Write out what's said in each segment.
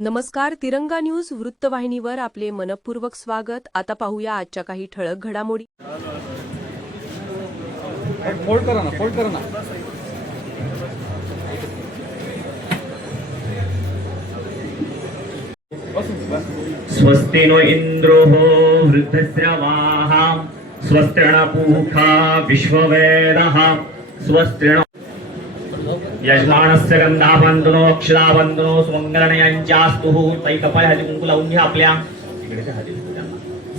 नमस्कार. तिरंगा न्यूज वृत्तवाहिनीवर आपले मनपूर्वक स्वागत. आता पाहूया आजच्या काही ठळक घडामोडी. फोल्ड करा ना. स्वस्ति नो इंद्रो वृद्धश्रवाः स्वस्तिर्न पूषा विश्ववेदः स्वस्तिर्न यजमानस्य गंधावंदनो अक्षरावंदनो सुमंगलनयंचास्तुः तैकपाय हरिकुंकुलावून आपल्या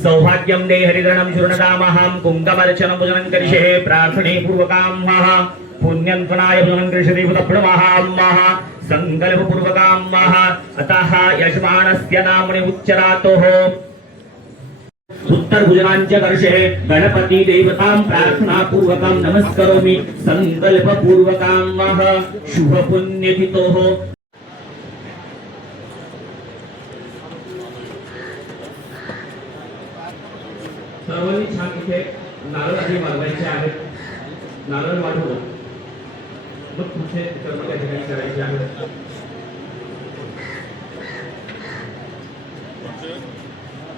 सौभाग्यम दे हरिगणम शूर्णदामहं कुंकुमार्चनं पूजनं करिष्ये प्रार्थने पूर्वकां महा पुण्यं त्वनाय पूजनं करिष्ये भूतप्रणवहं महा संकल्प पूर्वकां महा अतः यजमानस्य नामने उच्चारातोः उत्तर भुजनांच्या कर्षे गणपती देवतां प्रार्थना पूर्वकं नमस्करोमि संकल्प पूर्वकां मह शुभ पुण्यतिथोः. सर्वांनी छान इथे नारळ आधी मागवायचे आहेत. नारळ वाढवून मग तुमचे कर्म त्या ठिकाणी करायचे आहेत.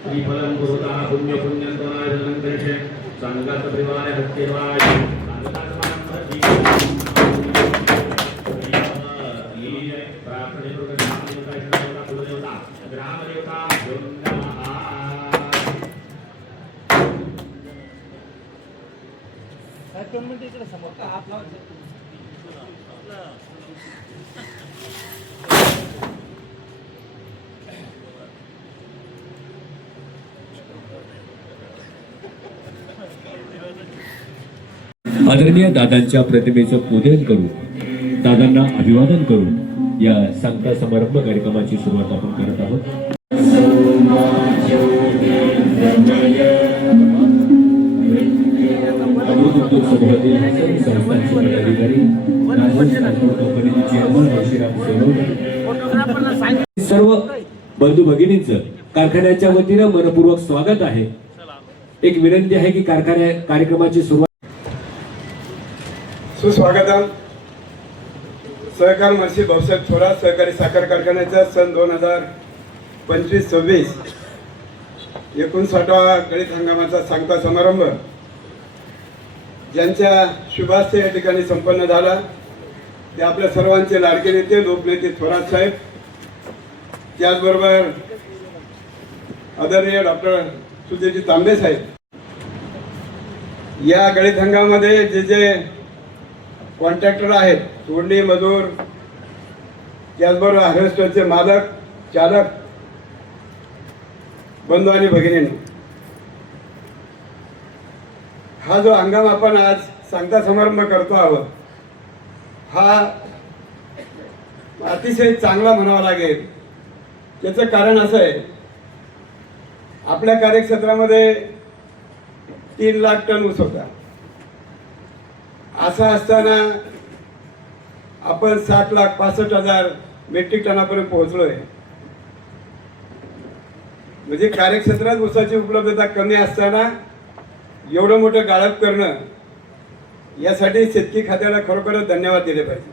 श्रीफलं गुरुता पुण्य पुण्यंतराय जनंकर्षे संगत परिवार हत्यवाय आदरणीय दादांच्या प्रतिमेचं पूजन करून दादांना अभिवादन करून या सांगता समारंभ कार्यक्रमाची सुरुवात आपण करत आहोत. सर्व बंधू भगिनींचं कारखान्याच्या वतीनं मनपूर्वक स्वागत आहे. एक विनंती आहे की कार्यक्रमाची सुरुवात सुस्वागतम. सहकार महर्षी भाऊसाहेब थोरात सहकारी साखर कारखान्याचा सन 2025-26 59वा गळीत हंगामाचा सांगता समारंभ ज्यांच्या शुभास्ते या ठिकाणी संपन्न झाला ते आपल्या सर्वांचे लाडके नेते लोकनेते थोरात साहेब, त्याचबरोबर आदरणीय डॉक्टर सुदेजी तांबे साहेब. या गळीत हंगामामध्ये जे कॉन्ट्रॅक्टर आहेत, तोडणी मजूर, त्याचबरोबर हार्वेस्टरचे मालक चालक बंधू आणि भगिनींनो, हा जो हंगाम आपण आज सांगता समारंभ करतो आहोत हा अतिशय चांगला म्हणावा लागेल. त्याचं कारण असं आहे, आपल्या कार्यक्षेत्रामध्ये 3 लाख टन ऊस होता. असं असताना आपण 7,65,000 मेट्रिक टनापर्यंत पोहोचलोय. म्हणजे कार्यक्षेत्रात ऊसाची उपलब्धता कमी असताना एवढं मोठं गाळप करणं, यासाठी शेतकी खात्याला खरोखरच धन्यवाद दिले पाहिजे.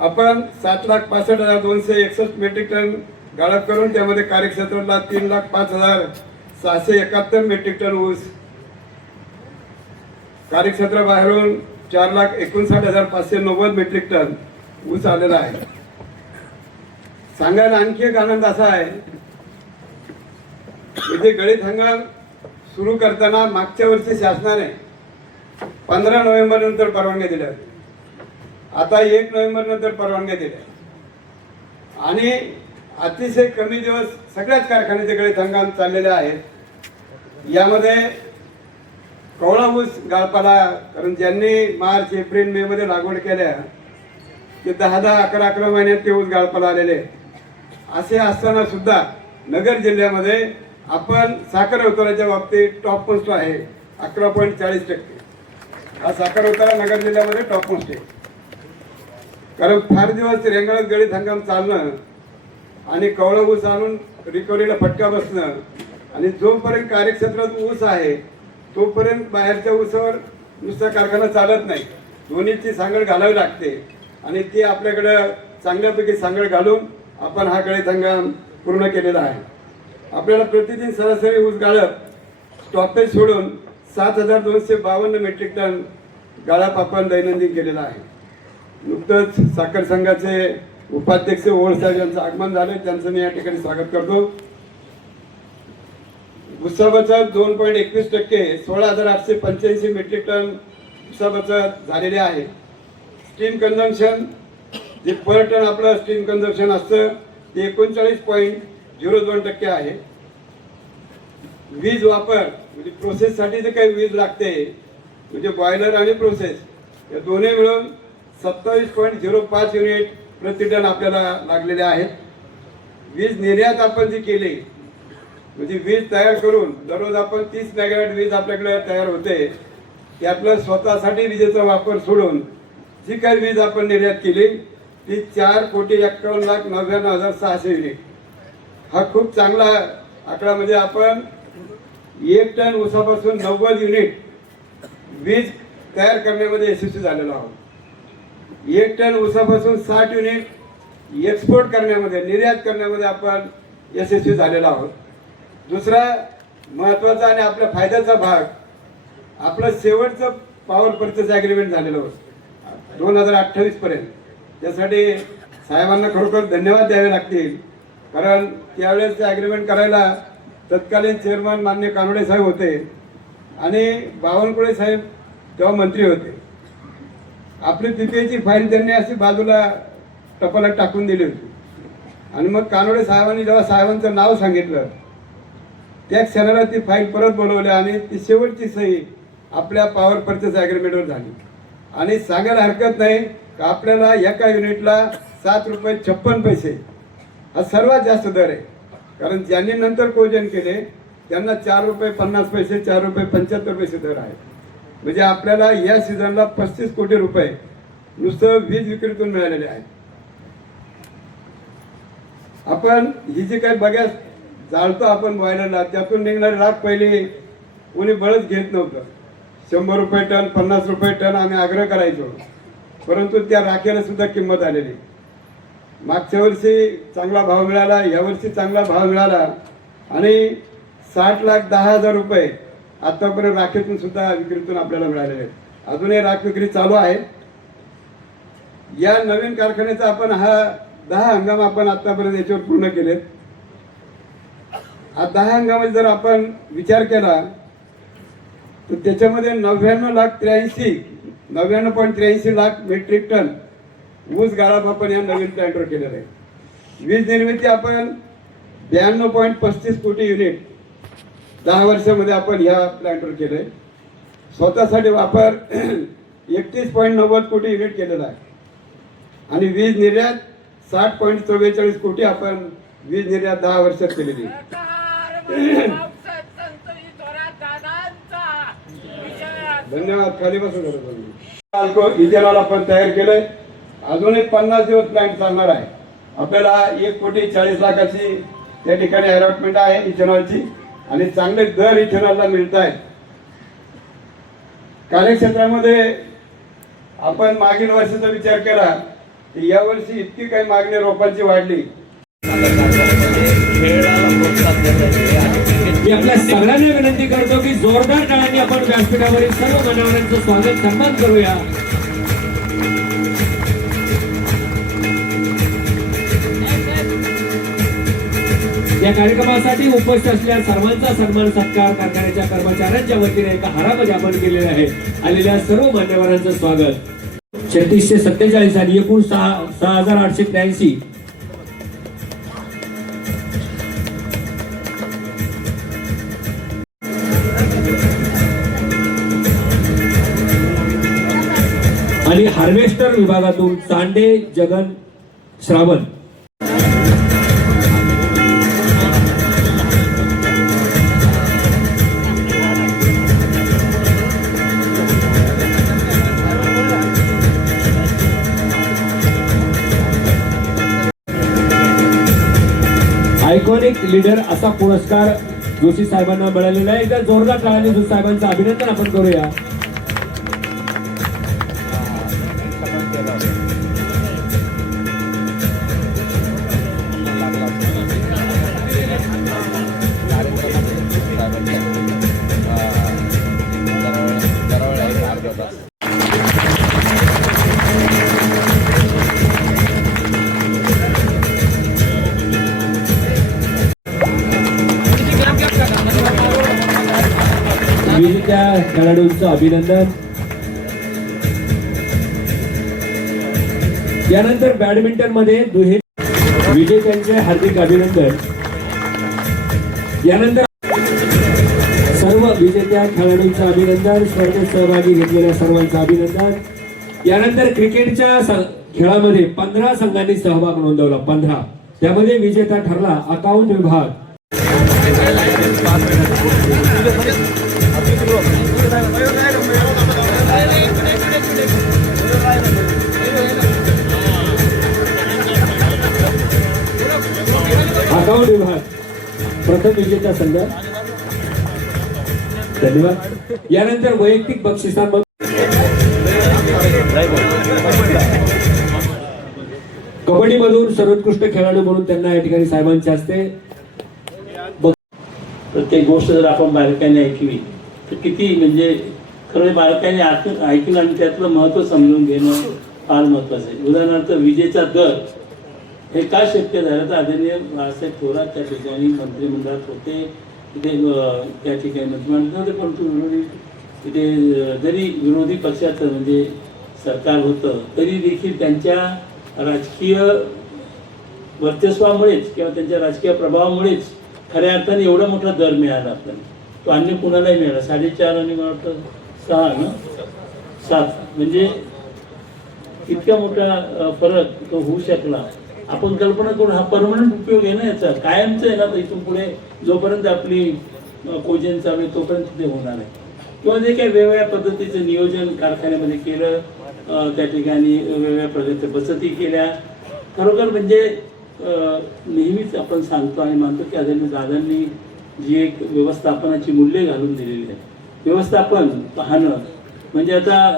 आपण 7,65,261 मेट्रिक टन गाळप करून त्यामध्ये कार्यक्षेत्रातला 3,05,671 मेट्रिक टन ऊस, कार्यक्षेत्राबाहेरून 4,59,590 मेट्रिक टन ऊस आलेला आहे. सांगायला आणखी एक आनंद असा आहे, इथे गळीत हंगाम सुरू करताना मागच्या वर्षी शासनाने 15 नोव्हेंबर नंतर परवानग्या दिल्या, आता 1 नोव्हेंबर नंतर परवानग्या दिल्या आणि अतिशय कमी दिवस सगळ्याच कारखान्याचे गळीत हंगाम चाललेले आहेत. यामध्ये कवळा ऊस गाळपाला, कारण ज्यांनी मार्च एप्रिल मे मध्ये लागवड केल्या ते 10-10, 11-11 महिन्यात ते ऊस गाळपाला आलेले. असे असताना सुद्धा नगर जिल्ह्यामध्ये आपण साखर उताराच्या बाबतीत टॉप पोस्ट आहे 11.40%. हा साखर उतारा नगर जिल्ह्यामध्ये टॉप पोस्ट आहे. कारण फार दिवस रेंगाळत गळीत हंगाम चालणं आणि कवळा ऊस आणून रिकव्हरीला फटका बसणं, आणि जोपर्यंत कार्यक्षेत्रात ऊस आहे तोपर्यंत बाहेरच्या ऊसावर नुसता कारखाना चालत नाही, दोन्हीची सांगड घालावी लागते. आणि ती आपल्याकडं चांगल्यापैकी सांगड घालून आपण हा गळीत हंगाम पूर्ण केलेला आहे. आपल्याला प्रतिदिन सरासरी ऊस गाळप स्टॉपेज सोडून 7,252 मेट्रिक टन गाळप आपण दैनंदिन केलेला आहे. नुकतंच साखर संघाचे उपाध्यक्ष ओळ साहेब यांचं आगमन झालं, त्यांचं मी या ठिकाणी स्वागत करतो. ऊसा बचत 2.21%, 16,885 मेट्रिक टन ऊसा बचत झालेली आहे. स्टीम कन्झम्पशन जे पर टन आपलं स्टीम कन्झम्पशन असतं ते 39.02% आहे. वीज वापर म्हणजे प्रोसेससाठी जे काही वीज लागते म्हणजे बॉयलर आणि प्रोसेस या दोन्ही मिळून 27.05 युनिट प्रति टन आपल्याला लागलेले आहेत. वीज निर्यात आपण जी केली म्हणजे वीज तयार करून दररोज आपण 30 मेगावॅट वीज आपल्याकडे तयार होते, त्यातलं स्वतःसाठी विजेचा वापर सोडून जी काही वीज आपण निर्यात केली ती 4,51,99,600 युनिट. हा खूप चांगला आकडा म्हणजे आपण 1 टन ऊसापासून 90 युनिट वीज तयार करण्यामध्ये यशस्वी झालेलो आहोत. 1 टन ऊसापासून 60 युनिट एक्सपोर्ट करण्यामध्ये निर्यात करण्यामध्ये आपण यशस्वी झालेलो आहोत. दुसरा महत्त्वाचा आणि आपल्या फायद्याचा भाग आपलं शेवटचं पॉवर परचेस ॲग्रीमेंट झालेलं होतं 2028 पर्यंत. त्यासाठी साहेबांना खरोखर धन्यवाद द्यावे लागतील, कारण त्यावेळेस ॲग्रीमेंट करायला तत्कालीन चेअरमन मान्य कानोडे साहेब होते आणि बावनकुळे साहेब तेव्हा मंत्री होते. आपली पीपीआयची फाईल त्यांनी अशी बाजूला टपालात टाकून दिली होती आणि मग कानोडे साहेबांनी जेव्हा साहेबांचं नाव सांगितलं त्या क्षणाला ती फाईल परत बोलवली आणि ती शेवटची सही आपल्या पॉवर परचेस ॲग्रीमेंटवर झाली. आणि सांगायला हरकत नाही का आपल्याला एका युनिटला ₹7.56 हा सर्वात जास्त दर आहे, कारण ज्यांनी नंतर कोजन केले त्यांना ₹4.50 ₹4.75 दर आहे. म्हणजे आपल्याला या सीझनला 35 कोटी रुपये नुसतं वीज विक्रीतून मिळालेले आहेत. आपण ही जी काही बघ्यास जाळतो आपण बॉयलरला, त्यातून निघणारी राख पहिली कोणी बळच घेत नव्हतं. ₹100 टन, ₹50 टन आम्ही आग्रह करायचो, परंतु त्या राखेला सुद्धा किंमत आलेली. मागच्या वर्षी चांगला भाव मिळाला, यावर्षी चांगला भाव मिळाला आणि 60,10,000 रुपये आतापर्यंत राखेतून सुद्धा विक्रीतून आपल्याला मिळालेले आहेत. अजूनही राख विक्री चालू आहे. या नवीन कारखान्याचा आपण हा 10 हंगाम आपण आतापर्यंत याच्यावर पूर्ण केलेत. हा 10 हंगामाचा जर आपण विचार केला तर त्याच्यामध्ये 99.83 लाख मेट्रिक टन ऊस गाळप आपण या नवीन प्लॅन्टवर केलेला आहे. वीज निर्मिती आपण 92.35 कोटी युनिट 10 वर्षामध्ये आपण ह्या प्लॅन्टवर केलंय. स्वतःसाठी वापर 31.90 कोटी युनिट केलेला आहे आणि वीज निर्यात 60.44 कोटी आपण वीज निर्यात 10 वर्षात केलेली. धन्यवाद. खाली बसून इथेनॉल आपण तयार केलंय. अजूनही 50 दिवस प्लॅन्ट चालणार आहे. आपल्याला 1,40,00,000 त्या ठिकाणी अलॉटमेंट आहे इथेनॉलची आणि चांगले दर इथेनॉलला मिळत आहेत. कार्यक्षेत्रामध्ये आपण मागील वर्षाचा विचार केला की यावर्षी इतकी काही मागणी रोपांची वाढली. मी आपल्या सगळ्यांना विनंती करतो की जोरदार टाळ्यांनी आपण व्यासपीठावरील सर्व मान्यवरांचं स्वागत सन्मान करूया. या कार्यक्रमासाठी उपस्थित असलेल्या सर्वांचा सन्मान सत्कार कारखान्याच्या कर्मचाऱ्यांच्या वतीने एका हारामध्ये आपण केलेले आहे. आलेल्या सर्व मान्यवरांचं स्वागत. 3647 आणि एकूण 6,883. आणि हार्वेस्टर विभागातून चांडे जगन श्रावण. आयकॉनिक लीडर असा पुरस्कार जोशी साहेबांना मिळालेला आहे. एकदा जोरदार टाळ्यांनी जोशी साहेबांचं अभिनंदन आपण करूया. खेळाडूंचं अभिनंदन. यानंतर बॅडमिंटन मध्ये दुहेरी विजेत्यांचे हार्दिक अभिनंदन. यानंतर सर्व विजेत्या खेळाडूंचं अभिनंदन. स्पर्धेत सहभागी घेतलेल्या सर्वांचं अभिनंदन. यानंतर क्रिकेटच्या खेळामध्ये 15 संघांनी सहभाग नोंदवला. 15 त्यामध्ये विजेता ठरला अकाउंट विभाग. अकाउंट विभाग प्रथम विजेता संघ. धन्यवाद. यानंतर वैयक्तिक बक्षिसांमध्ये कबड्डी मधून सर्वोत्कृष्ट खेळाडू म्हणून त्यांना या ठिकाणी साहेबांच्या हस्ते. प्रत्येक गोष्ट जर आपण बारकाईने ऐकली तर किती म्हणजे खरं बारकाईने ऐकणं आणि त्यातलं महत्त्व समजून घेणं फार महत्त्वाचं आहे. उदाहरणार्थ विजेचा दर हे का शक्य झालं तर आदरणीय बाळासाहेब थोरात त्या ठिकाणी मंत्रिमंडळात होते. तिथे त्या ठिकाणी मंत्रिमंडळात नव्हते, परंतु तिथे जरी विरोधी पक्षाचं म्हणजे सरकार होतं तरी देखील त्यांच्या राजकीय वर्चस्वामुळेच किंवा त्यांच्या राजकीय प्रभावामुळेच खऱ्या अर्थाने एवढा मोठा दर मिळाला आपल्याला. तो अन्य कुणालाही मिळाला. 4.5 आणि मला वाटतं 6 ना 7 म्हणजे इतका मोठा फरक तो होऊ शकला. आपण कल्पना करून हा परमनंट उपयोग आहे ना याचा, कायमचं आहे ना. तर इथून पुढे जोपर्यंत आपली कोजन चालू आहे तोपर्यंत ते होणार आहे. किंवा जे काही वेगवेगळ्या पद्धतीचं नियोजन कारखान्यामध्ये केलं, त्या ठिकाणी वेगवेगळ्या प्रकारच्या बसती केल्या. खरोखर म्हणजे नेहमीच आपण सांगतो आणि मानतो की आदरणीय दादांनी जी एक व्यवस्थापनाची मूल्ये घालून दिलेली आहे. व्यवस्थापन पाहणं म्हणजे आता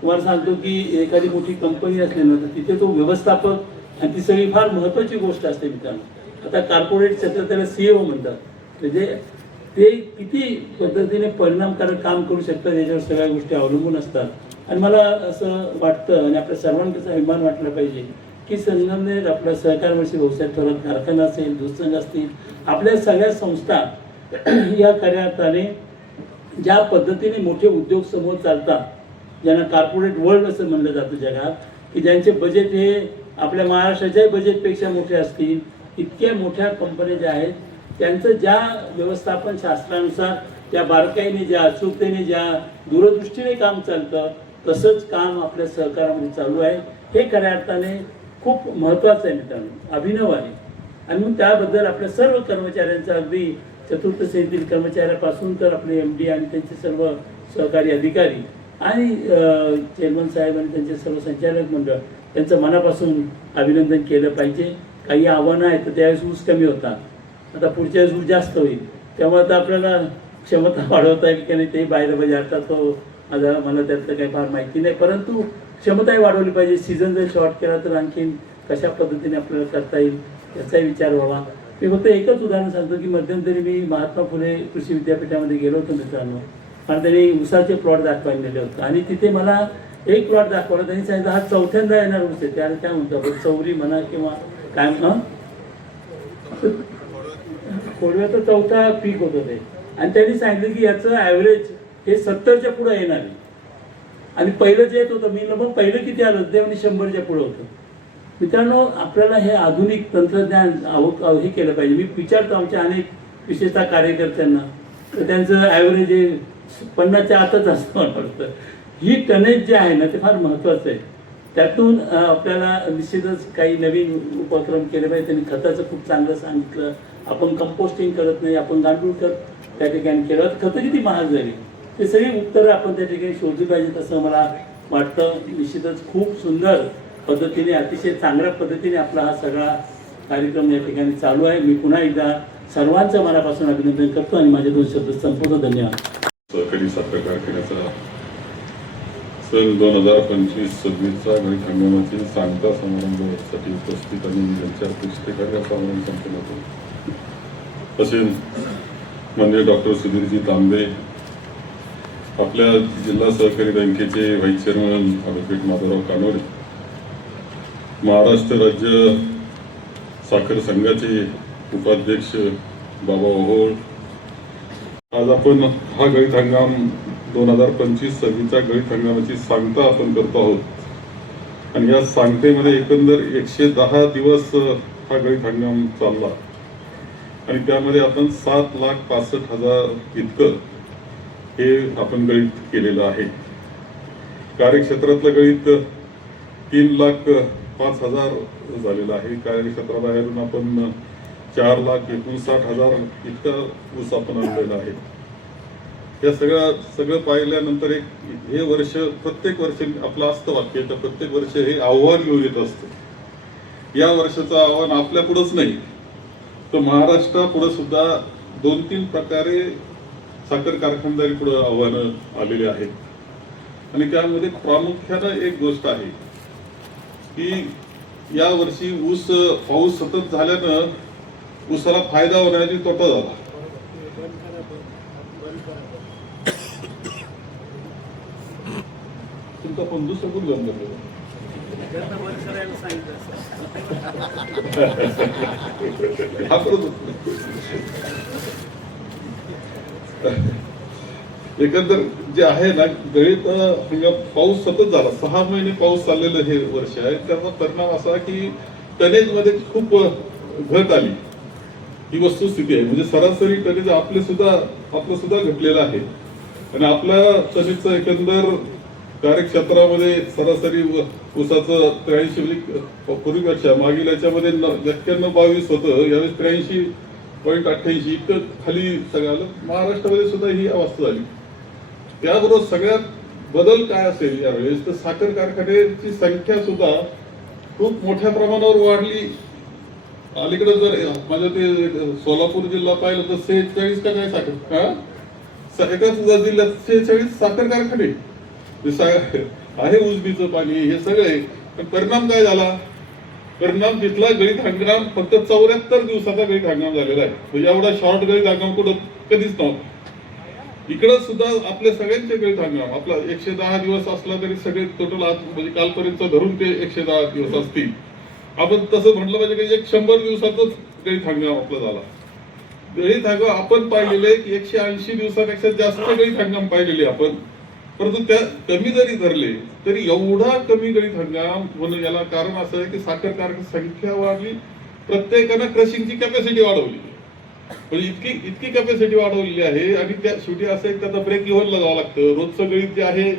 तुम्हाला सांगतो की एखादी मोठी कंपनी असली ना तर तिथे तो व्यवस्थापक आणि ती सगळी फार महत्त्वाची गोष्ट असते मित्रांनो. आता कॉर्पोरेट क्षेत्रात त्याला CEO म्हणतात. म्हणजे ते किती पद्धतीने परिणामकारक काम करू शकतात याच्यावर सगळ्या गोष्टी अवलंबून असतात. आणि मला असं वाटतं आणि आपल्या सर्वांचा अभिमान वाटला पाहिजे की संगमनेर आपला सहकार वर्षी व्यवसाय थोरात कारखाना असेल, दूध संघ असतील, आपल्या सगळ्या संस्था या खऱ्या अर्थाने ज्या पद्धतीने मोठे उद्योग समूह चालतात, ज्यांना कॉर्पोरेट वर्ल्ड असं म्हणलं जातं जगात, की ज्यांचे बजेट हे आपल्या महाराष्ट्राच्याही बजेटपेक्षा मोठे असतील, इतक्या मोठ्या कंपन्या ज्या आहेत त्यांचं ज्या व्यवस्थापन शास्त्रानुसार त्या बारकाईने ज्या अचूकतेने ज्या दूरदृष्टीने काम चालतं तसंच काम आपल्या सहकारामध्ये चालू आहे. हे खऱ्या अर्थाने खूप महत्त्वाचं आहे मित्रांनो, अभिनव आहे. आणि मग त्याबद्दल आपल्या सर्व कर्मचाऱ्यांचा अगदी चतुर्थ श्रेणीतील कर्मचाऱ्यापासून तर आपले MD आणि त्यांचे सर्व सहकारी अधिकारी आणि चेअरमन साहेब आणि त्यांचे सर्व संचालक मंडळ त्यांचं मनापासून अभिनंदन केलं पाहिजे. काही आव्हानं आहेत तर त्यावेळेस ऊस कमी होता, आता पुढच्या वेळेस ऊस जास्त होईल. त्यामुळे आता आपल्याला क्षमता वाढवता येईल की नाही ते बाहेर पाहिजे. अर्थात तो मला त्यातलं काही फार माहिती नाही, परंतु क्षमताही वाढवली पाहिजे. सीझन जर शॉर्ट केला तर आणखीन कशा पद्धतीने आपल्याला करता येईल याचाही विचार व्हावा. मी फक्त एकच उदाहरण सांगतो की मध्यंतरी मी महात्मा फुले कृषी विद्यापीठामध्ये गेलो होतो मित्रांनो, आणि त्यांनी ऊसाचे प्लॉट दाखवायला दिले होते. आणि तिथे मला एक प्लॉट दाखवला, त्यांनी सांगितलं हा 4थ्यांदा येणार ऊस आहे. त्याला काय म्हणतो चौरी म्हणा किंवा काय खोडव्याचं 4था पीक होतं ते. आणि त्यांनी सांगितलं की याचं ॲव्हरेज हे 70च्या पुढे येणार आहे. आणि पहिलं जे येत होतं मी मग पहिलं किती आलं ते म्हणजे 100च्या पुढे होतं. मित्रांनो आपल्याला हे आधुनिक तंत्रज्ञान हे केलं पाहिजे. मी विचारतो आमच्या अनेक विशेषतः कार्यकर्त्यांना तर त्यांचं ॲव्हरेज हे 50च्या आतच असतं मला वाटतं. ही टनेज जे आहे ना ते फार महत्त्वाचं आहे. त्यातून आपल्याला निश्चितच काही नवीन उपक्रम केले पाहिजे. त्यांनी खताचं खूप चांगलं सांगितलं. आपण कंपोस्टिंग करत नाही, आपण गांडूळ खत त्या ठिकाणी केलं. खतं किती महाग झाली ते सगळी उत्तरं आपण त्या ठिकाणी शोधली पाहिजेत असं मला वाटतं. निश्चितच खूप सुंदर पद्धतीने अतिशय चांगल्या पद्धतीने आपला हा सगळा कार्यक्रम या ठिकाणी चालू आहे. मी पुन्हा एकदा सर्वांचं मनापासून अभिनंदन करतो आणि माझे 2 शब्द संपवतो. धन्यवाद. सहकारी साखर कारखान्याचा सन 2025-26चा गणित हंगामातील सांगता समारंभासाठी उपस्थित आणि त्यांच्या अध्यक्षतेखाली हा समारंभ संपन्न होतो. तसेच माननीय डॉक्टर सुधीरजी तांबे, आपल्या जिल्हा सहकारी बँकेचे vice chairman advocate Madhavrao Kanore, Maharashtra राज्य साखर संघाचे उपाध्यक्ष बाबा ओहोळ. आज आपण हा गणित हंगाम 2025-26च्या गळीत हंगामाची सांगता आपण करतो आहोत आणि या सांगतेमध्ये एकंदर 110 दिवस हा गळीत हंगाम चालला आणि त्यामध्ये आपण 7,65,000 इतकं हे आपण गळीत केलेलं आहे. कार्यक्षेत्रातलं गळीत 3,05,000 झालेलं आहे. कार्यक्षेत्राबाहेरून आपण 4,59,000 इतका ऊस आपण आणलेला आहे. या सगळं पाहिल्यानंतर हे वर्ष प्रत्येक वर्षी आपलं असतं वाक्य, तर प्रत्येक वर्ष हे आव्हान घेऊन येत असतं. या वर्षाचं आव्हान आपल्या पुढंच नाही तर महाराष्ट्रापुढे सुद्धा 2-3 प्रकारे साखर कारखानदारी पुढे आव्हानं आलेली आहेत आणि त्यामध्ये प्रामुख्यानं एक गोष्ट आहे की या वर्षी पाऊस सतत झाल्यानं ऊसाला फायदा होण्याची तोटा झाला. तुमचा पण दुसरं कुठं बंद केलं एकंदर जे आहे ना गळीत पाऊस सतत झाला, 6 महिने पाऊस चाललेलं हे वर्ष आहे. त्याचा परिणाम असा की टनेज मध्ये खूप घट आली. ही वस्तुस्थिती आहे. म्हणजे सरासरी टनेज आपलं सुद्धा घटलेलं आहे आणि आपल्या टनेजचं एकंदर कार्यक्षेत्रामध्ये सरासरी ऊसाचं 83 पूर्वीपेक्षा मागील याच्यामध्ये 91-22 होतं, यावेळेस 83.88 इतकं खाली सगळं. महाराष्ट्रामध्ये सुद्धा ही अवस्था झाली. त्याबरोबर सगळ्यात बदल काय असेल यावेळेस तर साखर कारखान्याची संख्या सुद्धा खूप मोठ्या प्रमाणावर वाढली. अलीकडे जर माझ्या ते सोलापूर जिल्हा पाहिलं तर 46 का काय साखर एकाच जिल्ह्यात 46 साखर कारखाने आहे. उजनीचं पाणी हे सगळे. पण परिणाम काय झाला? परिणाम तिथला गळीत हंगाम फक्त 74 दिवसाचा गळीत हंगाम झालेला आहे. म्हणजे एवढा शॉर्ट गळीत हंगाम कुठं कधीच नव्हता. इकडं सुद्धा आपल्या सगळ्यांचे गळीत हंगाम आपला 110 दिवस असला तरी सगळे टोटल म्हणजे कालपर्यंत धरून ते 110 दिवस असतील. आपण तसं म्हटलं पाहिजे की 100 दिवसातच गळीत हंगाम आपला झाला. गळीत हंगाम आपण पाहिलेले की 180 दिवसापेक्षा जास्त गळीत हंगाम पाहिलेले आपण. परंतु त्या कमी जरी धरले तरी एवढा कमी गळीत हंगाम म्हणून याला कारण असं आहे की साखर कारखान्याची संख्या वाढली, प्रत्येकानं क्रशिंगची कॅपॅसिटी वाढवली. म्हणजे इतकी कॅपॅसिटी वाढवलेली आहे आणि त्या शेवटी असं एक त्याचा ब्रेक इव्हनला जावं लागतं. रोजचं गळीत जे आहे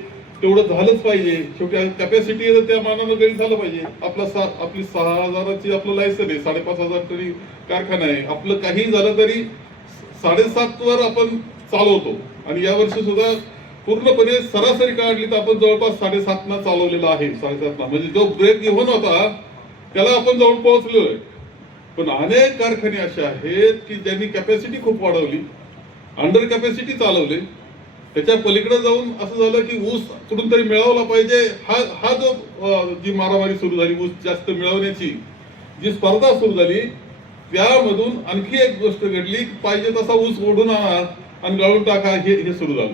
तेवढं झालंच पाहिजे. शेवटी कॅपॅसिटी त्या मानानं गळीत झालं पाहिजे. आपली 6,000ची आपलं लायसन आहे, 5,500 तरी कारखाना आहे. आपलं काही झालं तरी 7.5 वर आपण चालवतो आणि यावर्षी सुद्धा पूर्णपणे सरासरी काढली तर आपण जवळपास 7.5 चालवलेला आहे. 7.5 म्हणजे जो ब्रेक इव्हन होता त्याला आपण जाऊन पोहोचलो आहे. पण अनेक कारखाने असे आहेत की ज्यांनी कॅपॅसिटी खूप वाढवली, अंडर कॅपॅसिटी चालवले. त्याच्या पलीकडे जाऊन असं झालं की ऊस कुठून तरी मिळवला पाहिजे. हा जो जी मारामारी सुरू झाली, ऊस जास्त मिळवण्याची जी स्पर्धा सुरू झाली, त्यामधून आणखी एक गोष्ट घडली, पाहिजे तसा ऊस ओढून आणा आणि गाळून टाका हे सुरू झालं.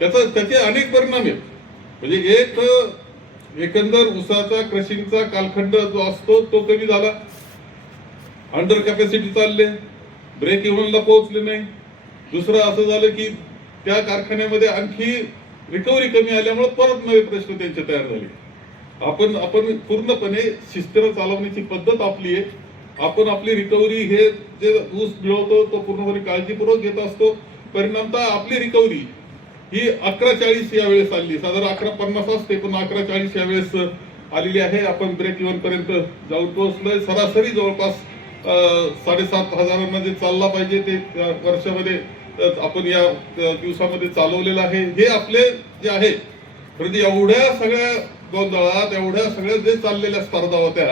त्याचे अनेक परिणाम आहेत. म्हणजे एकंदर ऊसाचा क्रशिंगचा कालखंड जो असतो तो कमी झाला, अंडर कॅपॅसिटी चालले, ब्रेक इव्हनला पोहोचले नाही. दुसरं असं झालं की त्या कारखान्यामध्ये आणखी रिकव्हरी कमी आल्यामुळे परत नवे प्रश्न त्यांचे तयार झाले. आपण पूर्णपणे शिस्तीनं चालवण्याची पद्धत आपली आहे. आपण आपली रिकव्हरी हे जे ऊस मिळवतो तो पूर्णपणे काळजीपूर्वक घेत असतो. परिणामतः आपली रिकव्हरी ही 11:40 यावेळेस आली. साधारण 11:50 असते पण 11:40 यावेळेस आलेली आहे. आपण ब्रेक इव्हन पर्यंत जाऊन पोहोचलोय. सरासरी जवळपास 7,500 जे चालला पाहिजे ते वर्षामध्ये आपण या दिवसामध्ये चालवलेलं आहे. हे आपले जे आहे म्हणजे एवढ्या सगळ्या गोंधळात एवढ्या सगळ्या जे चाललेल्या स्पर्धा होत्या,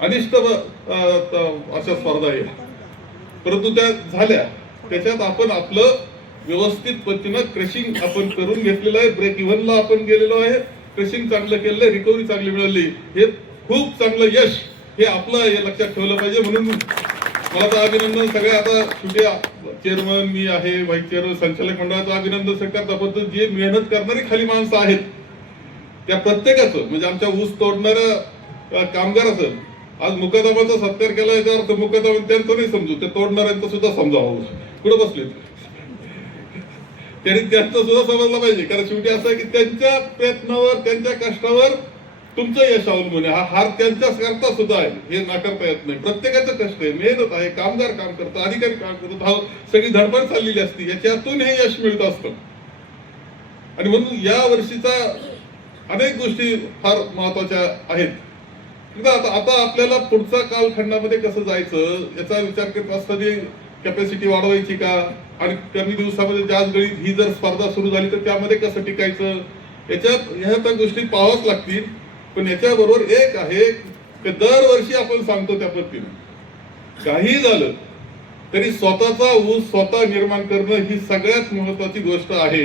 अनिष्ट अशा स्पर्धा आहे, परंतु त्या झाल्या. त्याच्यात आपण आपलं व्यवस्थित पद्धतीनं क्रशिंग आपण करून घेतलेलं आहे. ब्रेक इव्हनला आपण गेलेलो आहे. क्रशिंग चांगलं केलंय, रिकव्हरी चांगली मिळाली. हे खूप चांगलं यश हे आपलं हे लक्षात ठेवलं पाहिजे. म्हणून मला तर अभिनंदन सगळ्या आता शेवटी चेअरमन मी आहे, व्हाईस चेअरमन, संचालक मंडळाचं अभिनंदन सगळ्यात आपण जे मेहनत करणारी खाली माणसं आहेत त्या प्रत्येकाचं म्हणजे आमच्या ऊस तोडणाऱ्या कामगाराचं आज मुकादमाचा सत्कार केला. याचा अर्थ मुकादमा त्यांचं नाही समजू, ते तोडणाऱ्यांचं सुद्धा समजावं. कुठं बसले त्यांनी त्यांचं सुद्धा समजलं पाहिजे. कारण शेवटी असं आहे की त्यांच्या प्रयत्नावर त्यांच्या कष्टावर तुमचं यश अवलंबून आहे. हा हार त्यांच्याच करता सुद्धा आहे, हे नाकारता येत नाही. प्रत्येकाचं कष्ट आहे, मेहनत आहे, कामगार काम करतो, अधिकारी काम करतो, सगळी धडपड चाललेली असते, याच्यातून हे यश मिळत असतं. आणि म्हणून या वर्षीचा अनेक गोष्टी फार महत्वाच्या आहेत. आता आपल्याला पुढच्या कालखंडामध्ये कसं जायचं याचा विचार करत असताना कॅपॅसिटी वाढवायची का, आणि कमी दिवसामध्ये जास्त गळीत ही जर स्पर्धा सुरू झाली तर त्यामध्ये कसं टिकायचं, ह्या त्या गोष्टी पाहाव्याच लागतील. पण याच्याबरोबर एक आहे की दरवर्षी आपण सांगतो त्या पद्धतीने काही झालं तरी स्वतःचा ऊस स्वतः निर्माण करणं ही सगळ्यात महत्वाची गोष्ट आहे.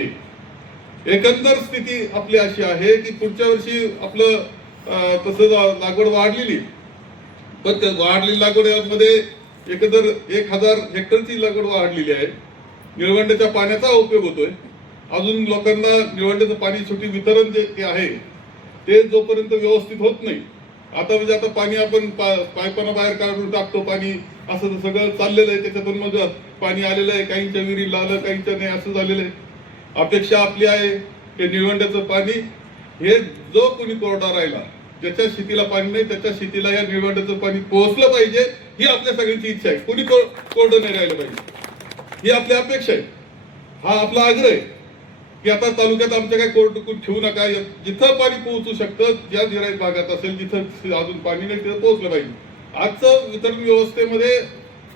एकंदर स्थिती आपली अशी आहे की पुढच्या वर्षी आपलं तसं लागवड वाढलेली, पण त्या वाढलेली लागवडमध्ये एकंदर 1000 हेक्टरची लागवड वाढलेली आहे. निळवंड्याच्या पाण्याचा उपयोग होतोय. अजून लोकांना निळवंड्याचं पाणी छोटी वितरण जे आहे ते जोपर्यंत व्यवस्थित होत नाही, आता म्हणजे आता पाणी आपण पाईपानं बाहेर काढून टाकतो पाणी, असं सगळं चाललेलं आहे. त्याच्यातून मग पाणी आलेलं आहे, काहींच्या विहिरीला आलं, काहींच्या नाही, असं झालेलं आहे. अपेक्षा आपली आहे की निळवंड्याचं पाणी हे जो कोणी कोरडा राहिला, ज्याच्या शेतीला पाणी नाही त्याच्या शेतीला या निळवंड्याचं पाणी पोहोचलं पाहिजे, ही आपल्या सगळ्यांची इच्छा आहे. कोणी कोरडं नाही राहिलं पाहिजे, ही आपली अपेक्षा आहे. हा आपला आग्रह आहे की आता तालुक्यात आमच्या काय कोरडं ठेवू नका, जिथं पाणी पोहोचू शकतं, ज्या जिरायत भागात असेल जिथं अजून पाणी नाही तिथं पोहोचलं पाहिजे. आजचं वितरण व्यवस्थेमध्ये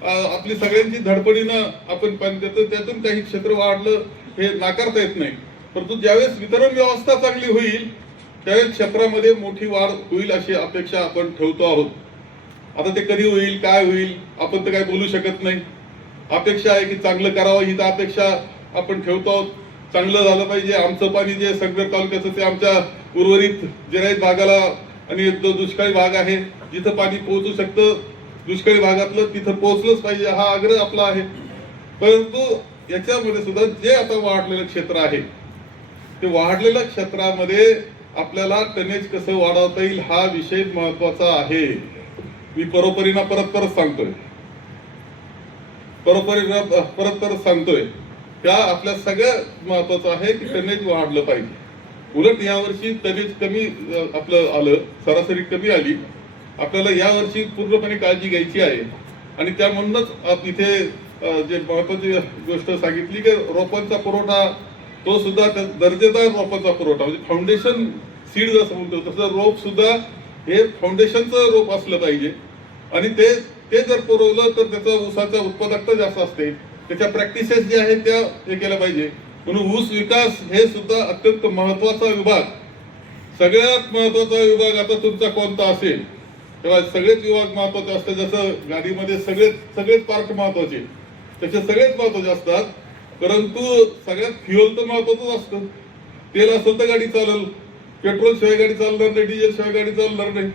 आपली सगळ्यांची धडपडीनं आपण पाणी देतो, त्यातून काही क्षेत्र वाढलं हे नाकारता येत नाही. परंतु ज्यावेळेस वितरण व्यवस्था चांगली होईल त्यावेळेस क्षेत्रामध्ये मोठी वाढ होईल अशी अपेक्षा आपण ठेवतो आहोत. आता ते कधी होईल काय होईल आपण तर काय बोलू शकत नाही. अपेक्षा आहे की चांगलं करावं ही तर अपेक्षा आपण ठेवतो आहोत. चांगलं झालं पाहिजे. आमचं पाणी जे सगळं तालुक्याचं ते आमच्या उर्वरित जिरायत भागाला आणि जो दुष्काळी भाग आहे जिथं पाणी पोहोचू शकतं दुष्काळी भागातलं तिथं पोहोचलंच पाहिजे, हा आग्रह आपला आहे. परंतु याच्यामध्ये सुद्धा जे आता वाढलेलं क्षेत्र आहे ते वाढलेल्या क्षेत्रामध्ये आपल्याला टनेज कसं वाढवता येईल हा विषय महत्वाचा आहे. मी परत सांगतोय त्या आपल्या सगळ्यात महत्वाचं आहे की टनेज वाढलं पाहिजे. उलट यावर्षी टनेज कमी आपलं आलं, सरासरी कमी आली. आपल्याला यावर्षी पूर्णपणे काळजी घ्यायची आहे. आणि त्या म्हणूनच इथे जे महत्वाची गोष्ट सांगितली की रोपांचा पुरवठा तो सुद्धा दर्जेदार रोपांचा पुरवठा, म्हणजे फाउंडेशन सीड जसं म्हणतो तसं रोप सुद्धा हे फाउंडेशनचं रोप असलं पाहिजे. आणि ते जर पुरवलं तर त्याचं ऊसाच्या उत्पादकता जास्त असते. त्याच्या प्रॅक्टिसेस जे आहेत त्या हे केल्या पाहिजे. म्हणून ऊस विकास हे सुद्धा अत्यंत महत्वाचा विभाग, सगळ्यात महत्वाचा विभाग आता तुमचा कोणता असेल तेव्हा सगळेच विभाग महत्वाचे असतात. जसं गाडीमध्ये सगळेच पार्ट महत्वाचे, त्याचे सगळेच महत्वाचे असतात. परंतु सगळ्यात फ्युएल तर महत्वाचं असतं. तेल असेल तर गाडी चालेल, पेट्रोल शिवाय गाडी चालणार नाही, डिझेल शिवाय गाडी चालणार नाही.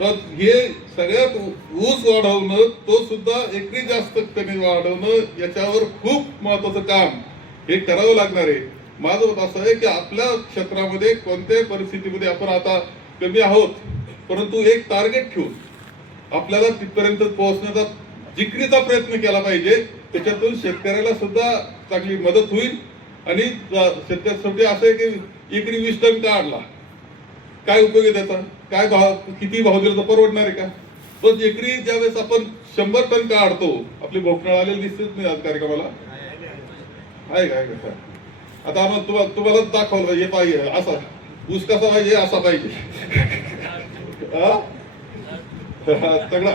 तर हे सगळ्यात ऊस वाढवणं तो सुद्धा एकरी जास्त टनेज वाढवणं याच्यावर खूप महत्वाचं काम हे करावं लागणार आहे. माझं मत असं आहे की आपल्या क्षेत्रामध्ये कोणत्याही परिस्थितीमध्ये आपण आता कमी आहोत, परंतु एक टार्गेट ठेवून आपल्याला तिथपर्यंत पोहोचण्याचा जिकरीचा प्रयत्न केला पाहिजे. त्याच्यातून शेतकऱ्याला सुद्धा चांगली मदत होईल. आणि शेतकऱ्यासाठी असं आहे की एकरी 20 टन काढला काय उपयोग आहे त्याचा, काय भाव किती भाव दिला तर परवडणार आहे का. तो एकरी ज्यावेळेस आपण 100 टन काढतो, आपली भोकनाळ आलेली दिसतेच नाही आज कार्यक्रमाला आहे काय का. आता आम्हाला तुम्हाला दाखवलं पाहिजे पाहिजे असा ऊस कसा पाहिजे असा पाहिजे तगडा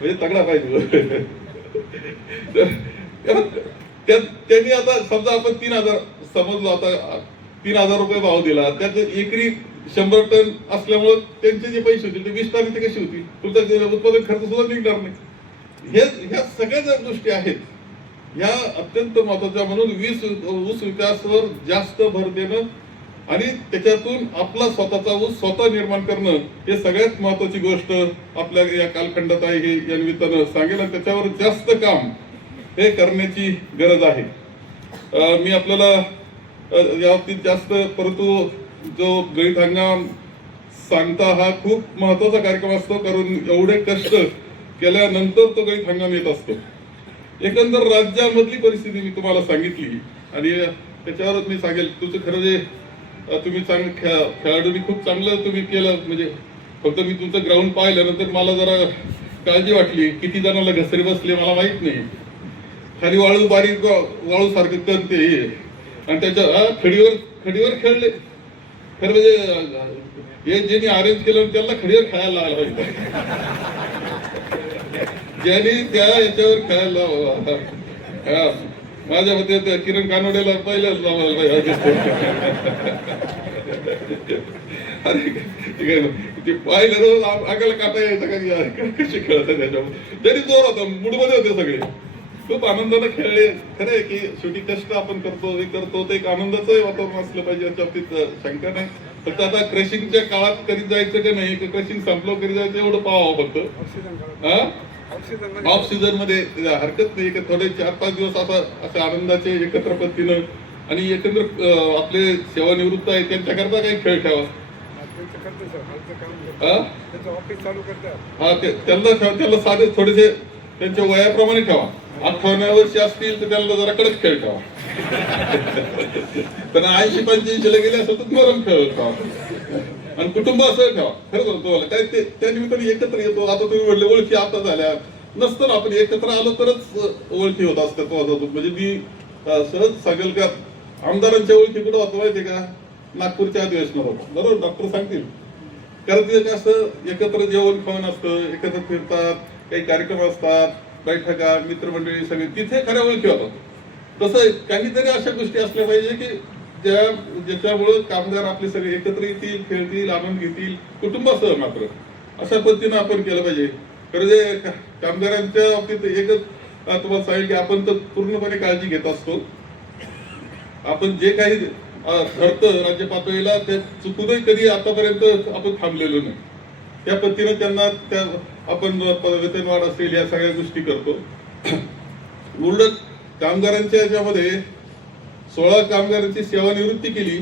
म्हणजे तगडा पाहिजे. त्यांनी आता समजा आपण 3000 समजलो, आता 3000 रुपये भाव दिला, त्यात एकरी 100 टन असल्यामुळे त्यांचे जे पैसे होतील ते 20 टन ते कसे होतील, तुमचा उत्पादन खर्च सुद्धा निघणार नाही. ह्या सगळ्या ज्या गोष्टी आहेत ह्या अत्यंत महत्वाच्या. म्हणून ऊस विकासावर जास्त भर देणं आणि त्याच्यातून आपला स्वतःचा ऊस स्वतः निर्माण करणं हे सगळ्यात महत्वाची गोष्ट आपल्या या कालखंडात आहे हे या निमित्तानं सांगेल. आणि त्याच्यावर जास्त काम हे करण्याची गरज आहे. मी आपल्याला या बाबतीत जास्त, परंतु जो गळीत हंगाम सांगता हा खूप महत्वाचा कार्यक्रम असतो, कारण एवढे कष्ट केल्यानंतर तो गळीत हंगाम येत असतो. एकंदर राज्यामधली परिस्थिती मी तुम्हाला सांगितली आणि त्याच्यावरच मी सांगेल. तुमचं खरं जे तुम्ही खेळाडूंनी खूप चांगलं तुम्ही केलं. म्हणजे फक्त मी तुमचं ग्राउंड पाहिल्यानंतर मला जरा काळजी वाटली. किती जणांना घसरे बसले मला माहित नाही. खाली वाळू बारीक वाळू सारखं कण ते आणि त्याच्या खडीवर खेळले. खरं म्हणजे हे ज्यांनी अरेंज केलं त्यांना खडीवर खेळायला लागला पाहिजे. ज्यांनी त्या याच्यावर खेळायला माझ्या मते किरण कानोडेला पहिल्याच लावायला ते पाहिलं रोज आगाला काटा यायचा का कशी खेळतात त्याच्यावर. तरी जोर होता, मूडमध्ये होते सगळे, खूप आनंदाने खेळले. खरं आहे की शेवटी कष्ट आपण करतो हे करतो ते एक आनंदाचं वातावरण असलं पाहिजे याच्या बाबतीत शंका नाही. फक्त आता क्रशिंगच्या काळात कधी जायचं की नाही, क्रशिंग संपलं कधी जायचं एवढं पाहावं फक्त. ऑफ सीझन मध्ये हरकत नाही की थोडे 4-5 दिवस अशा आनंदाचे एकत्र पद्धतीनं आणि एकंदर आपले सेवानिवृत्त आहे त्यांच्याकरता काही खेळ ठेवा. हा त्यांना साधे थोडेसे त्यांच्या वयाप्रमाणे ठेवा. 58 वर्ष असतील तर त्यांना जरा कडक खेळ ठेवा. पण 80-85 गेले असेल तर नरम खेळ ठेवा आणि कुटुंब असं ठेवा. खरं तुम्हाला काय ते त्या निमित्ताने एकत्र येतो. आता तुम्ही म्हणले ओळखी आता झाल्या नसतं ना, आपण एकत्र आलो तरच ओळखी होत असतात. म्हणजे मी सहज सांगेल का आमदारांच्या ओळखी कुठं होतं माहितीये का, नागपूरच्या अधिवेशनात होतं. बरोबर डॉक्टर सांगतील. कारण तिथे असं एकत्र जेवण खावण असतं, एकत्र फिरतात, काही कार्यक्रम असतात, बैठका, मित्रमंडळी सगळे तिथे खऱ्या ओळखी होतात. तसं काहीतरी अशा गोष्टी असल्या पाहिजे की ज्याच्यामुळे कामगार आपले सगळे एकत्र येतील, खेळतील, आनंद घेतील, कुटुंबासह मात्र अशा पद्धतीनं आपण केलं पाहिजे. खरं जे कामगारांच्या बाबतीत एकच तुम्हाला सांगेल की आपण तर पूर्णपणे काळजी घेत असतो. आपण जे काही ठरतं राज्य पातळीला ते चुकूनही कधी आतापर्यंत आपण थांबलेलो नाही. त्या पद्धतीने त्यांना त्या आपण वेतनवाढ असेल या सगळ्या गोष्टी करतो. उलट कामगारांच्या याच्यामध्ये 16 कामगारांची सेवानिवृत्ती केली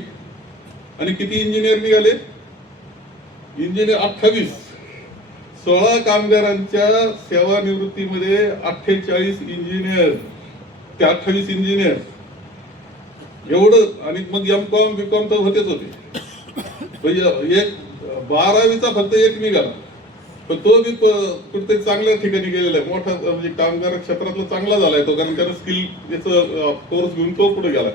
आणि किती इंजिनियर निघाले? इंजिनियर 28. 16 कामगारांच्या सेवानिवृत्तीमध्ये 48 इंजिनियर, ते 28 इंजिनियर एवढं. आणि मग एमकॉम बीकॉम तर होतेच होते. एक 12वीचा फक्त एक निघाला, पण तो बी कुठेतरी चांगल्या ठिकाणी गेलेला आहे. मोठा म्हणजे कामगार क्षेत्रातला चांगला झालाय तो, कारण त्यानं स्किल याचा कोर्स घेऊन तो पुढे गेला.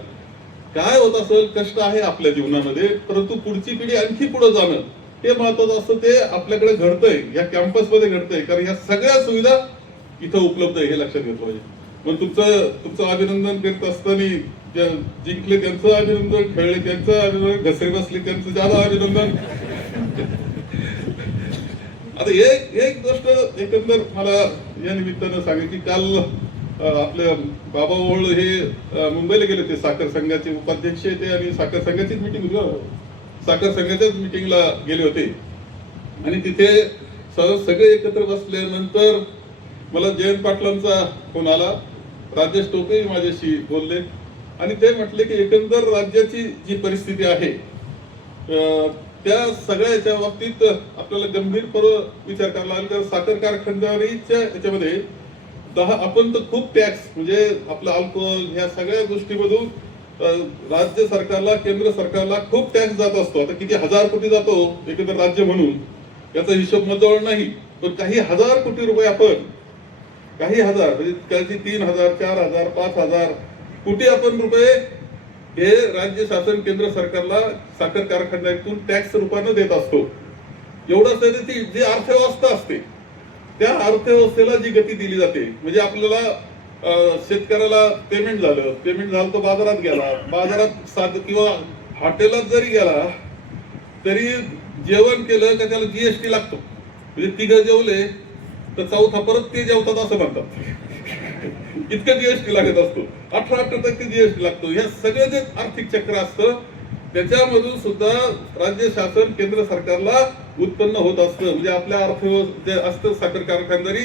काय होत असेल कष्ट आहे आपल्या जीवनामध्ये, परंतु पुढची पिढी आणखी पुढे जाणं हे महत्वाचं असतं. ते आपल्याकडे घडतंय, या कॅम्पसमध्ये घडतंय, कारण या सगळ्या सुविधा इथं उपलब्ध आहे हे लक्षात घेतलं पाहिजे. मग तुमचं अभिनंदन करत असताना जिंकले त्यांचं अभिनंदन, खेळले त्यांचं अभिनंदन, घसरे बसले त्यांचं ज्यादा अभिनंदन. आता एक गोष्ट एकंदर मला या निमित्तानं सांगायची. काल आपल्या बाबा ओळ हे मुंबईला गेले होते, साखर संघाचे उपाध्यक्ष ते, आणि साखर संघाचीच मिटिंग होती, साखर संघाच्याच मिटिंगला गेले होते. आणि तिथे सगळे एकत्र बसल्यानंतर मला जयंत पाटलांचा फोन आला. राजेश टोपे माझ्याशी बोलले आणि ते म्हटले की एकंदर राज्याची जी परिस्थिती आहे त्या सगळ्याच्या बाबतीत आपल्याला गंभीरपणे विचार करायला लागेल. कारण साखर कारखानदारीच्या याच्यामध्ये आपण तर खूप टॅक्स म्हणजे आपलं अल्कोहोल ह्या सगळ्या गोष्टीमधून राज्य सरकारला, केंद्र सरकारला खूप टॅक्स जात असतो. आता किती 1000 कोटी जातो एकंदर राज्य म्हणून याचा हिशोब मजवळ नाही, पण काही 1000 कोटी रुपये आपण काही हजार म्हणजे काही 3000, 4000, 5000 कोटी आपण रुपये हे राज्य शासन केंद्र सरकारला साखर कारखान्यातून टॅक्स रूपाने देत असतो. एवढंच नाही, ती जी अर्थव्यवस्था असते त्या अर्थव्यवस्थेला जी गती दिली जाते. म्हणजे आपल्याला शेतकऱ्याला पेमेंट झालं तो बाजारात गेला, बाजारात किंवा हॉटेलात जरी गेला तरी जेवण केलं का त्याला जीएसटी लागतो. म्हणजे 3 जेवले तर 4था परत ते जेवतात असं म्हणतात. इतकं जीएसटी लागत असतो, 18% जीएसटी लागतो. हे सगळं जे आर्थिक चक्र असतं त्याच्यामधून सुद्धा राज्य शासन केंद्र सरकारला उत्पन्न होत असतं. म्हणजे आपल्या अर्थव्यवस्था जे असतं साखर कारखानदारी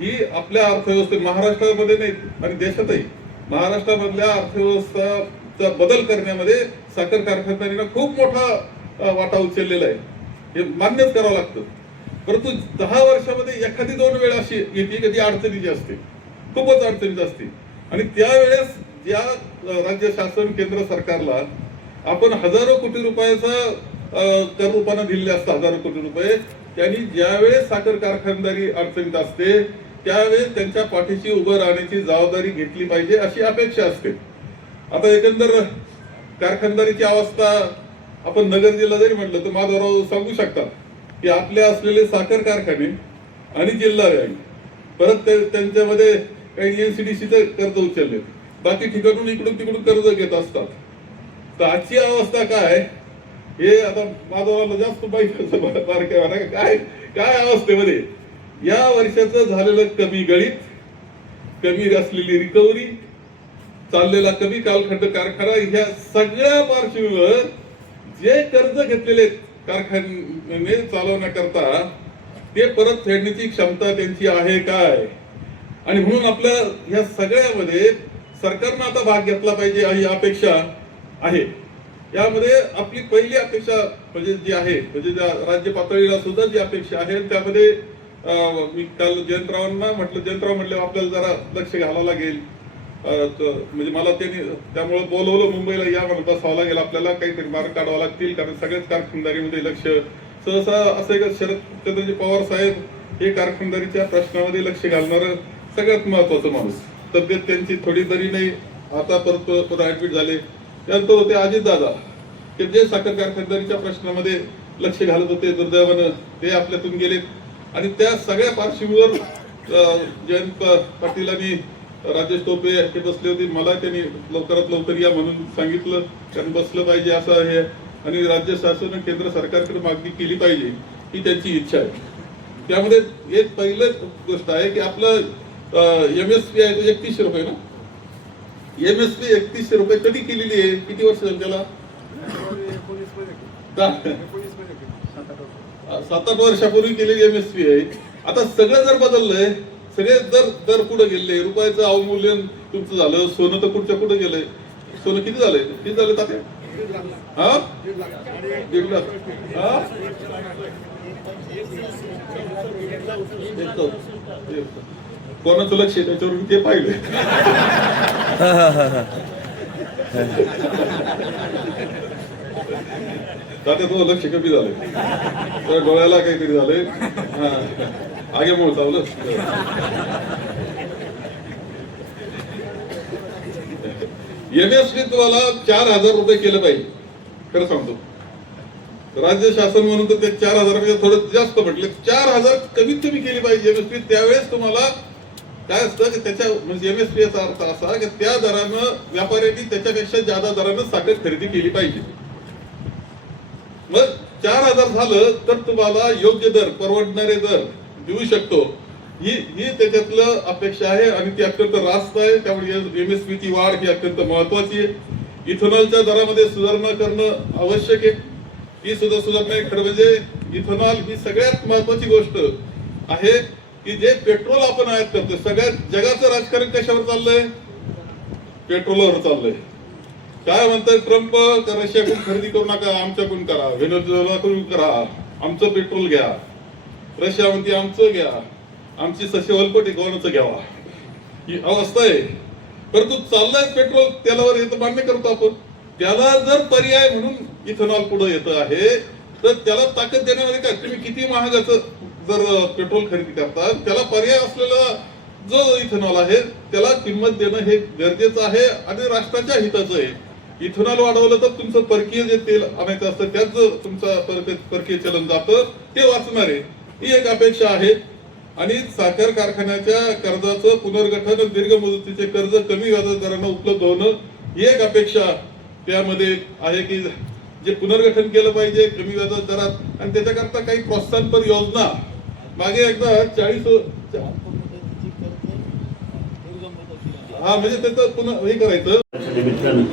ही आपल्या अर्थव्यवस्थेत महाराष्ट्रामध्ये नाही आणि देशातही महाराष्ट्रामधल्या अर्थव्यवस्थेचा बदल करण्यामध्ये साखर कारखानदारीला खूप मोठा वाटा उचललेला आहे. हे मान्यच करावं लागतं. परंतु 10 वर्षामध्ये एखादी 2 वेळ अशी येते की ती अडचणीची असते, खूपच अडचणीची असते. आणि त्यावेळेस ज्या राज्य शासन केंद्र सरकारला आपण हजारो कोटी रुपयाचा कर रूपानं दिलेले असतात, हजारो कोटी रुपये, त्यांनी ज्यावेळेस साखर कारखानदारी अडचणीत असते त्यावेळेस त्यांच्या पाठीशी उभं राहण्याची जबाबदारी घेतली पाहिजे अशी अपेक्षा असते. आता एकंदर कारखानदारीची अवस्था आपण नगर जिल्हा जरी म्हटलं तर माधवराव सांगू शकतात की आपले असलेले साखर कारखाने आणि जिल्हा बँक, परत त्यांच्यामध्ये काही NCDC कर्ज उचलले, बाकी ठिकाणून इकडून तिकडून कर्ज घेत असतात. तर आजची अवस्था काय हे आता माधवरावला जास्त माहिती काय काय अवस्थेमध्ये या वर्षाचं झालेलं कमी गळीत, कमी असलेली रिकव्हरी, चाललेला कमी कालखंड कारखाना, ह्या सगळ्या पार्श्वभूमीवर जे कर्ज घेतलेले कारखाने चालवण्याकरता ते परत फेडण्याची क्षमता त्यांची आहे काय, आणि म्हणून आपल्या ह्या सगळ्यामध्ये सरकारनं आता भाग घेतला पाहिजे ही अपेक्षा आहे. यामध्ये आपली पहिली अपेक्षा म्हणजे जी आहे, म्हणजे राज्य पातळीला सुद्धा जी अपेक्षा आहे त्यामध्ये मी काल जयंतरावांना म्हटलं, जयंतराव म्हटलं आपल्याला जरा लक्ष घालावं लागेल, म्हणजे मला त्यांनी त्यामुळे बोलवलं मुंबईला, या म्हणून बसावं लागेल, आपल्याला काहीतरी मार्ग काढावा लागतील, कारण सगळ्याच कारखानदारीमध्ये लक्ष सहसा असं आहे का शरदचंद्रजी पवार साहेब हे कारखानदारीच्या प्रश्नामध्ये लक्ष घालणारं सगळ्यात महत्वाचं माणूस. तब्येत त्यांची थोडी तरी नाही, आता परत ऍडमिट झाले. त्यानंतर होते अजितदादा की जे साखर कारखानदारीच्या प्रश्नामध्ये लक्ष घालत होते, दुर्दैवानं ते आपल्यातून गेले. आणि त्या सगळ्या पार्श्वभूमीवर जयंत पाटील आणि राजेश टोपे हे बसले होते. मला त्यांनी लवकरात लवकर या म्हणून सांगितलं, कारण बसलं पाहिजे असं हे, आणि राज्य शासन केंद्र सरकारकडे मागणी केली पाहिजे ही त्यांची इच्छा आहे. त्यामध्ये एक पहिलं गोष्ट आहे की आपलं MSP आहे 3100 रुपये ना, MSP 3100 रुपये कधी केलेली आहे, किती वर्ष झाली त्याला? 7-8 वर्षापूर्वी केलेली MSP आहे. आता सगळं जर बदललंय, सगळे दर पुढे गेले, रुपयाचं अवमूल्यन तुमचं झालं, सोनं तर कुठच्या कुठे गेलंय. सोनं किती झालंय, किती झालं तात्या? 1.5 लाख. कोणाचं लक्ष आहे त्याच्यावर मी ते पाहिलं. तात्या तो लक्ष कमी झालंय, तर डोळ्याला काहीतरी झालंय, आगे मूळ चावलं. MSP तुम्हाला 4,000 रुपये केलं पाहिजे, खरं सांगतो. राज्य शासन म्हणून तर ते 4,000 पेक्षा थोडं जास्त म्हटले, 4,000 कमीत कमी केली पाहिजे MSP. त्यावेळेस तुम्हाला काय असतं की त्याच्या म्हणजे MSP याचा अर्थ असा की त्या दरानं व्यापाऱ्यांनी त्याच्यापेक्षा जादा दरानं साखर खरेदी केली पाहिजे. मग 4,000 झालं तर तुम्हाला योग्य दर, परवडणारे दर देऊ शकतो, ही त्याच्यातलं अपेक्षा आहे, आणि ती अत्यंत रास्त आहे. त्यामुळे MSP ची वाढ ही अत्यंत महत्वाची आहे. इथेनॉलच्या दरामध्ये सुधारणा करणं आवश्यक आहे, ही सुद्धा सुधारणा आहे. खरं म्हणजे इथेनॉल ही सगळ्यात महत्वाची गोष्ट आहे की जे पेट्रोल आपण आयात करतो, सगळ्यात जगाचं राजकारण कशावर चाललंय? पेट्रोलवर चाललंय. काय म्हणतात ट्रम्प, रशियाकडून खरेदी करू नका, आमच्याकडून करा, व्हेनेझुएलाकडून करा, आमचं पेट्रोल घ्या. रशिया म्हणते आमचं घ्या, आमची सशवलपट कोणाचं घ्यावा, ही अवस्था आहे. परंतु चाललंय पेट्रोल त्यालावर येतं, मान्य करतो आपण. त्याला जर पर्याय म्हणून इथेनॉल पुढे येत आहे तर त्याला ताकद देण्यामध्ये काय, तुम्ही किती महागाचं जर पेट्रोल खरेदी करता, त्याला पर्याय असलेला जो इथेनॉल आहे त्याला किंमत देणं हे गरजेचं आहे आणि राष्ट्राच्या हिताचं आहे. इथेनॉल वाढवलं तर तुमचं परकीय जे तेल आणायचं असतं त्यात जर तुमचं परकीय चलन जातं ते वाचणार आहे, ही एक अपेक्षा आहे. आणि साखर कारखान्याच्या कर्जाचं पुनर्गठन, दीर्घ मुदतीचे कर्ज कमी व्याजदरानं उपलब्ध होणं ही एक अपेक्षा त्यामध्ये आहे की जे पुनर्गठन केलं पाहिजे कमी व्याजदरात, आणि त्याच्याकरता काही प्रोत्साहनपर योजना. मागे एकदा 40 म्हणजे त्याचं पुन्हा हे करायचं निमित्तानं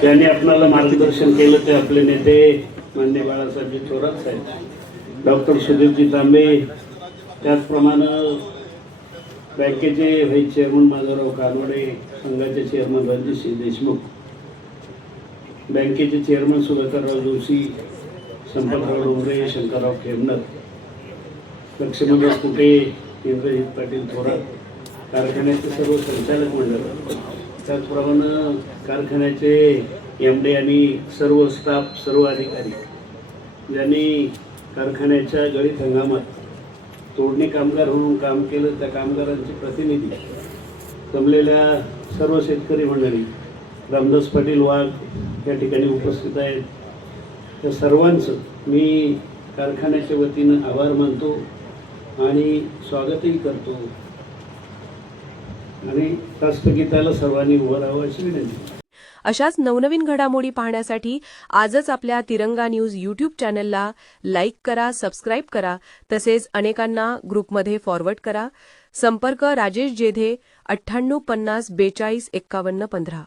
त्यांनी आपल्याला मार्गदर्शन केलं ते आपले नेते मान्य बाळासाहेबजी थोरात साहेब, डॉक्टर सुधीरजी तांबे, त्याचप्रमाणे बँकेचे व्हाईस चेअरमन माधवराव कानोडे, संघाचे चेअरमन रणजितसिंह देशमुख, बँकेचे चेअरमन सुधाकरराव जोशी, संपतराव डोंगरे, शंकरराव खेमनर, लक्ष्मणराव कुटे, इंद्रजित पाटील थोरात, कारखान्याचे सर्व संचालक मंडळ, त्याचप्रमाणे कारखान्याचे एमडी आणि सर्व स्टाफ, सर्व अधिकारी ज्यांनी कारखान्याच्या गळीत हंगामात तोडणी कामगार म्हणून काम केलं, त्या कामगारांचे प्रतिनिधी, जमलेल्या सर्व शेतकरी मंडळी, रामदास पाटील वाघ या ठिकाणी उपस्थित आहेत, त्या सर्वांचं मी कारखान्याच्या वतीनं आभार मानतो आणि स्वागतही करतो आणि राष्ट्रगीताला सर्वांनी उभं राहावं अशी विनंती. अशाच नवनवीन घडामोडी पाहण्यासाठी आजच आपल्या तिरंगा न्यूज यूट्यूब चॅनलला लाईक करा, सबस्क्राईब करा, तसेच अनेकांना ग्रुपमध्ये फॉरवर्ड करा. संपर्क राजेश जेधे 98 50 42 51 15.